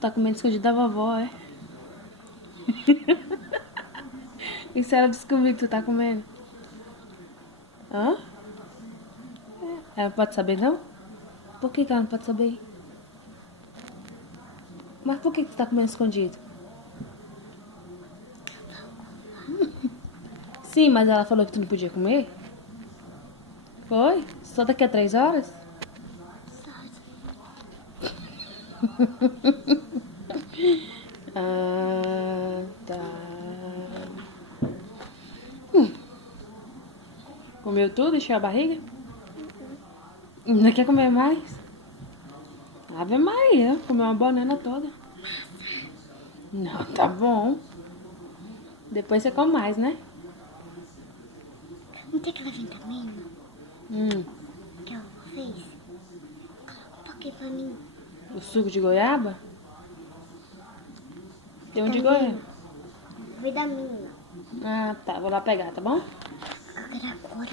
tá comendo escondido da vovó, é? E se ela descobrir que tu tá comendo? Hã? Ela pode saber, não? Por que ela não pode saber? Mas por que tu tá comendo escondido? Sim, mas ela falou que tu não podia comer? Foi? Só daqui a 3 horas? Ah, tá. Comeu tudo? Encheu a barriga? Ainda quer comer mais? Ave Maria, comeu uma banana toda. Não, tá bom. Depois você come mais, né? Não tem aquela vitamina que a avó fez? Coloca um pouquinho pra mim. O suco de goiaba? Tem um de goiaba. Vitamina. Ah, tá. Vou lá pegar, tá bom? Eu quero agora.